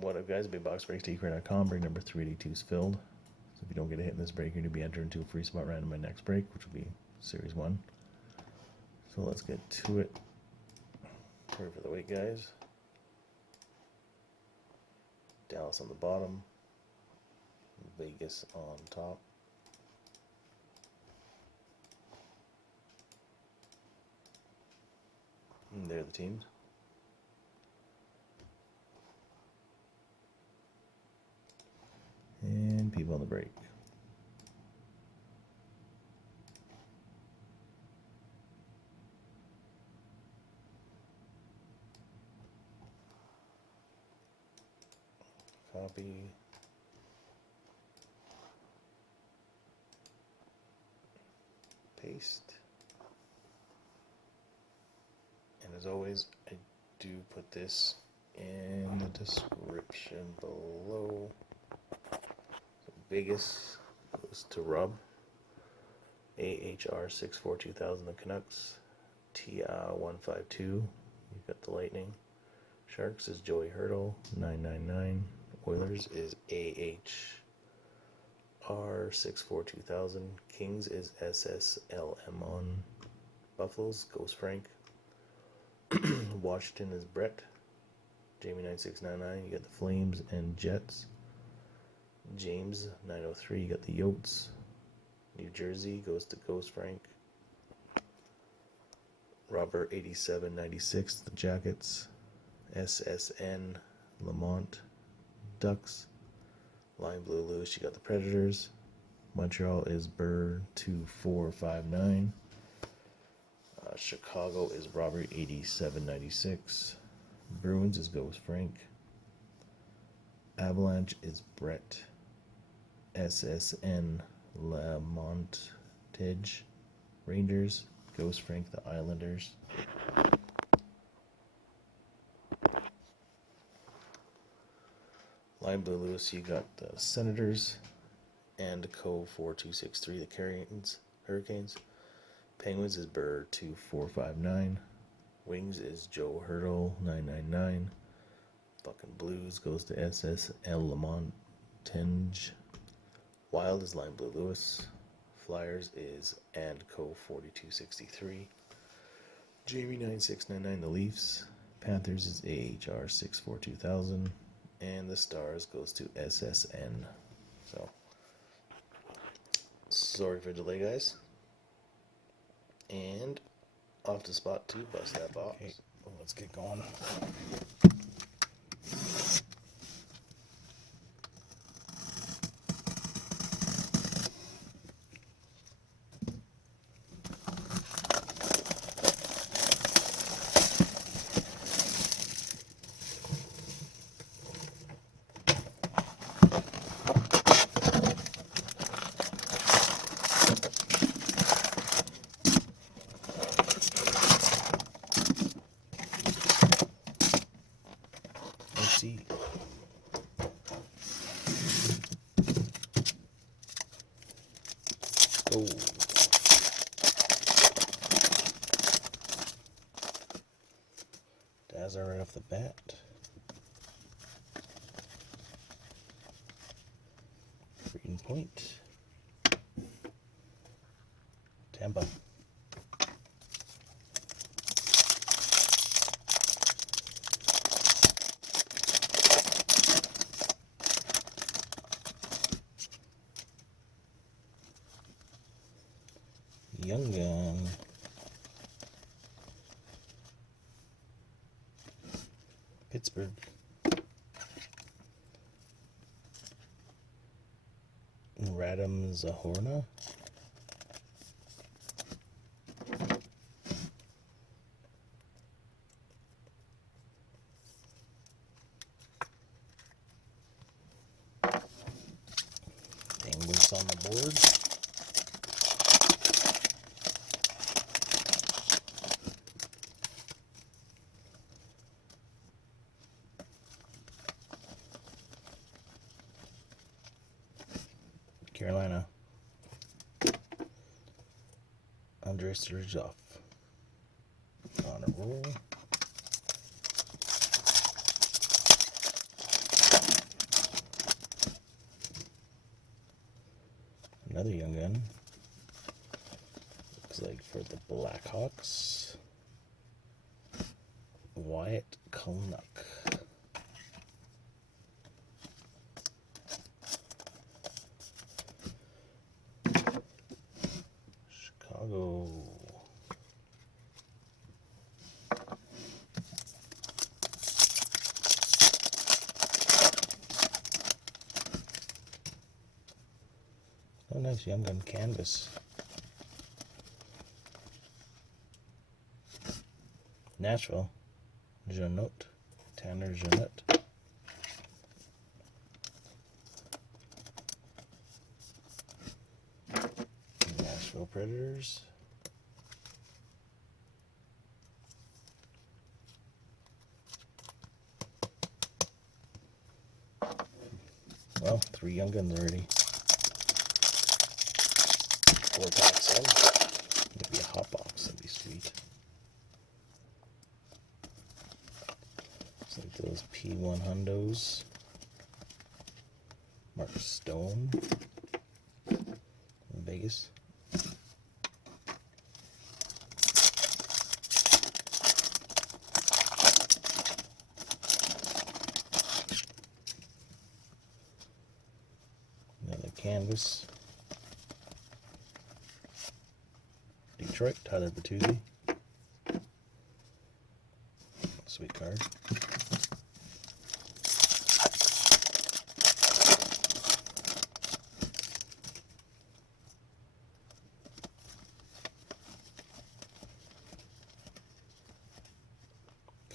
What up, guys? BigBoxBreaks.com. Break number 382 is filled. So if you don't get a hit in this break, you're going to be entered into a free spot random in my next break, which will be Series 1. So let's get to it. Sorry for the wait, guys. Dallas on the bottom. Vegas on top. And there are the teams. And people on the break. Copy. Paste. And as always, I do put this in the description below. So Vegas goes to Rob. AHR642000 the Canucks. TR152, you've got the Lightning. Sharks is Joey Hurdle 999. Oilers is AHR642,000. Kings is SSLM on. Buffaloes goes Frank. Washington is Brett. Jamie9699. You got the Flames and Jets. James 903. You got the Yotes. New Jersey goes to Ghost Frank. Robert 8796. The Jackets. SSN Lamont Ducks. Lime Blue Lewis. You got the Predators. Montreal is Burr 2459. Chicago is Robert 8796. Bruins is Ghost Frank. Avalanche is Brett SSN Lamontage. Rangers Ghost Frank the Islanders. Lime Blue Lewis, you got the Senators. And Co 4263 the Hurricanes. Penguins is Burr 2459. Wings is Joe Hurdle 999. Fucking Blues goes to SSL Lamont Tenge. Wild is Lime Blue Lewis. Flyers is and Co 4263. Jamie 9699 the Leafs. Panthers is AHR 642,000. And the Stars goes to SSN. So sorry for the delay, guys. And off to spot 2, bust that box. Okay, well, let's get going. Oh. Dazzler right off the bat. Green Point. Tampa. Young Gun. Pittsburgh. Radam Zahorna. Penguins on the board. Carolina. Andrei Sergachev on a roll. For the Blackhawks, Wyatt Kalynuk. Chicago. Oh, nice Young Gun canvas. Nashville, Janot, Tanner Janot. Nashville Predators. Well, 3 Young Guns already. 4 packs in. Maybe a hot box, that'd be sweet. It's like those P1 hundos. Mark Stone. In Vegas. Another canvas. Detroit, Tyler Bertuzzi. Sweet card.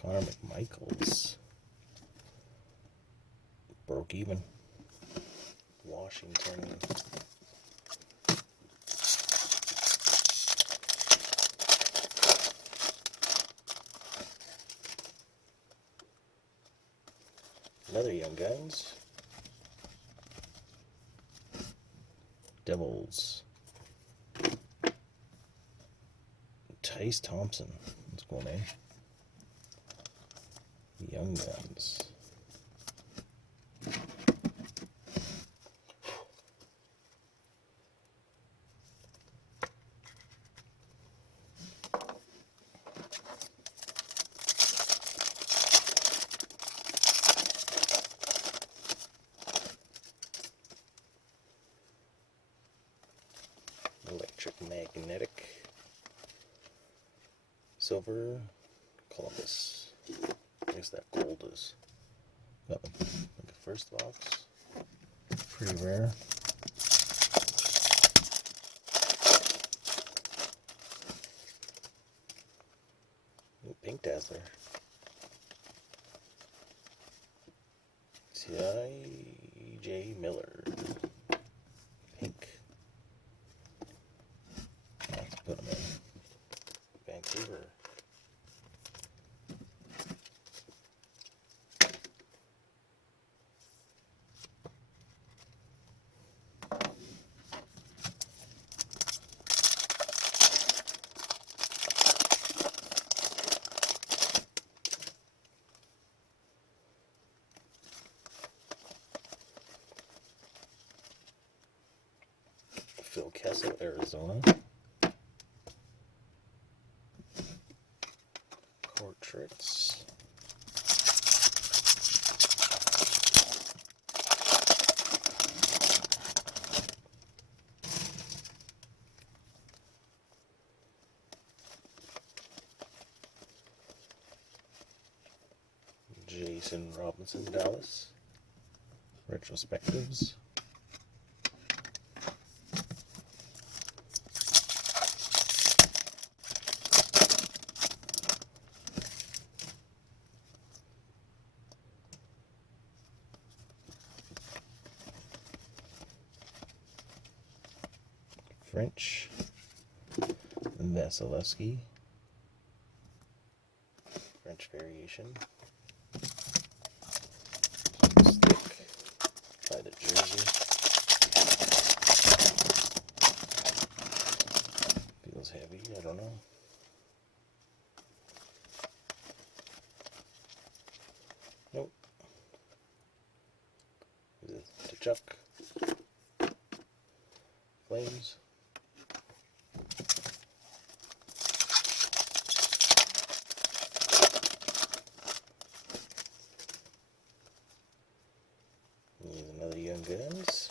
Connor McMichaels. Broke even. Washington. Another Young Guns. Devils. Tice Thompson. That's a cool name. Young Guns. Electric Magnetic. Silver. Columbus. I guess that gold is nothing. Like the first box. Pretty rare. Ooh, Pink Dazzler. T.J. Miller. Pink. Let's put them in. Vancouver. Phil Kessel, Arizona. Portraits. Jason Robinson, Dallas. Retrospectives. French. Vasilevsky. French variation. Stick. Try the jersey. Feels heavy, I don't know. Nope. Is it to Chuck? Flames. Guns.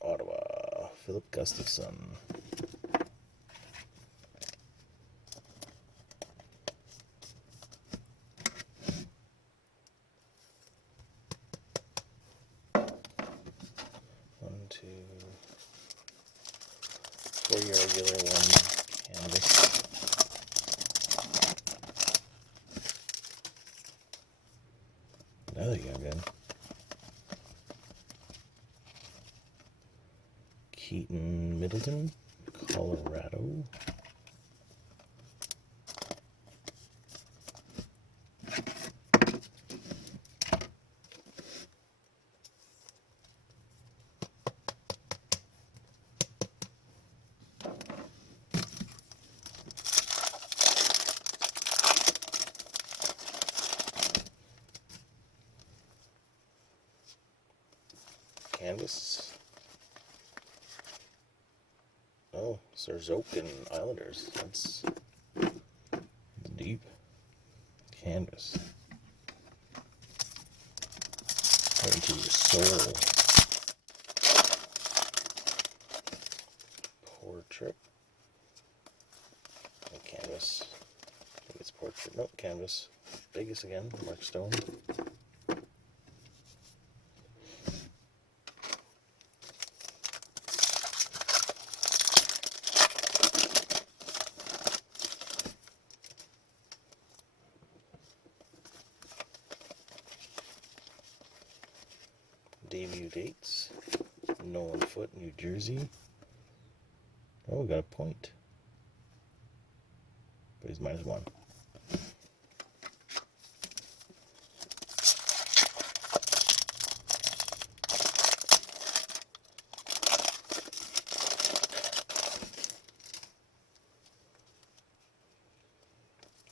Ottawa, Philip Gustafson. One, two, 4-year regular, one canvas. Another young gun. Keaton Middleton, Colorado. Canvas. Oh, Serzokin Islanders. That's deep. Canvas. Right into your soul. Portrait. And canvas. I think it's portrait. Nope, canvas. Vegas again. Mark Stone. Debut dates. Nolan Foote, New Jersey. Oh, we got a point. But he's -1.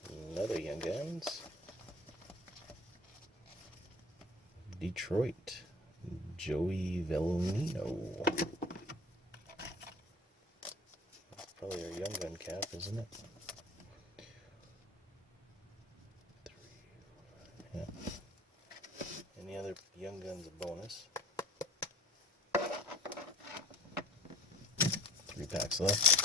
Another Young Guns. Detroit. Joey Velino. That's probably our Young Gun cap, isn't it? 3, 4, 5, yeah. Any other Young Guns a bonus? 3 packs left.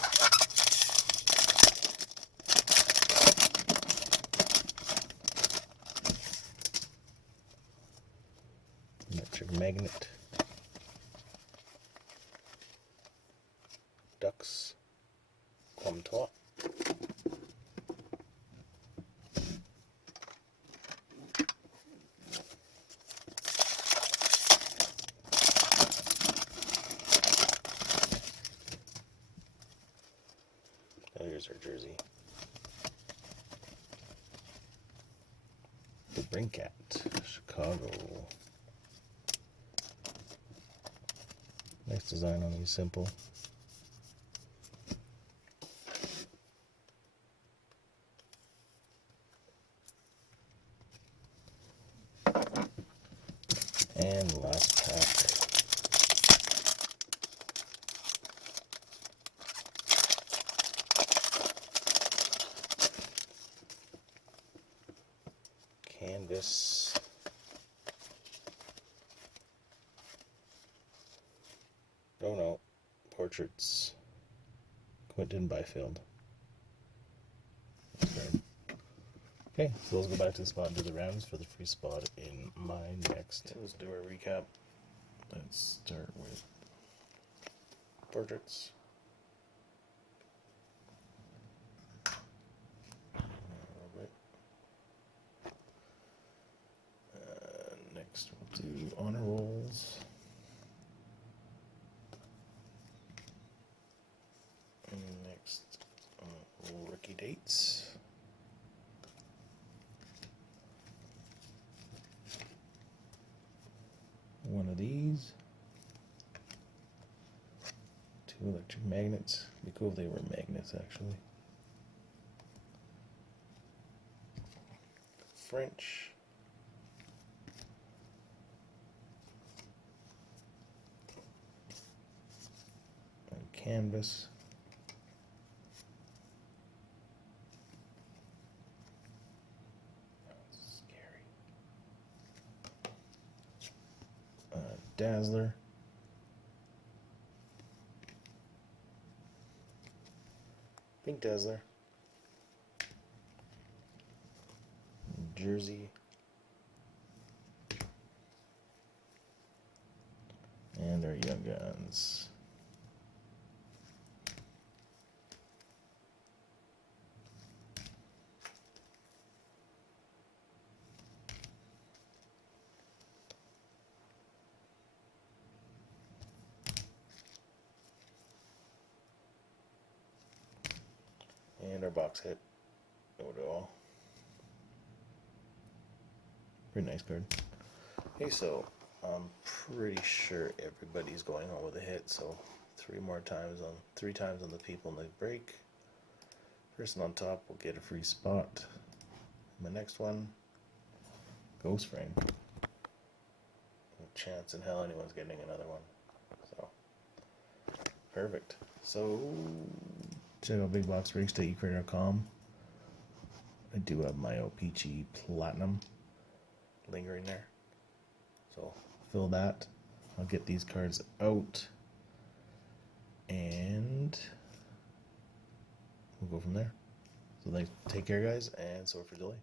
Electric Magnet. Ducks. Comtois. Here's our jersey. The Brinkat, Chicago. Nice design on these, simple. And last pack. Canvas. Oh no, portraits. Quentin Byfield. That's great. Okay, so let's go back to the spot and do the rounds for the free spot in my next. Let's do our recap. Let's start with portraits. Next we'll do honor rolls. And next, rookie dates. One of these. 2 electric magnets. It'd be cool if they were magnets, actually. French. And canvas. Scary. Dazzler. Pink Dazzler. Jersey. And our Young Guns. And our box hit. Odo. Pretty nice card. Okay, so I'm pretty sure everybody's going home with a hit, so three times on the people in the break. Person on top will get a free spot. My next one, Ghost Frame. No chance in hell anyone's getting another one. So perfect. So check out bigboxbreaks.ecreator.com. I do have my Peachy Platinum lingering there. So fill that. I'll get these cards out and we'll go from there. So thanks, take care guys, and sorry for delay.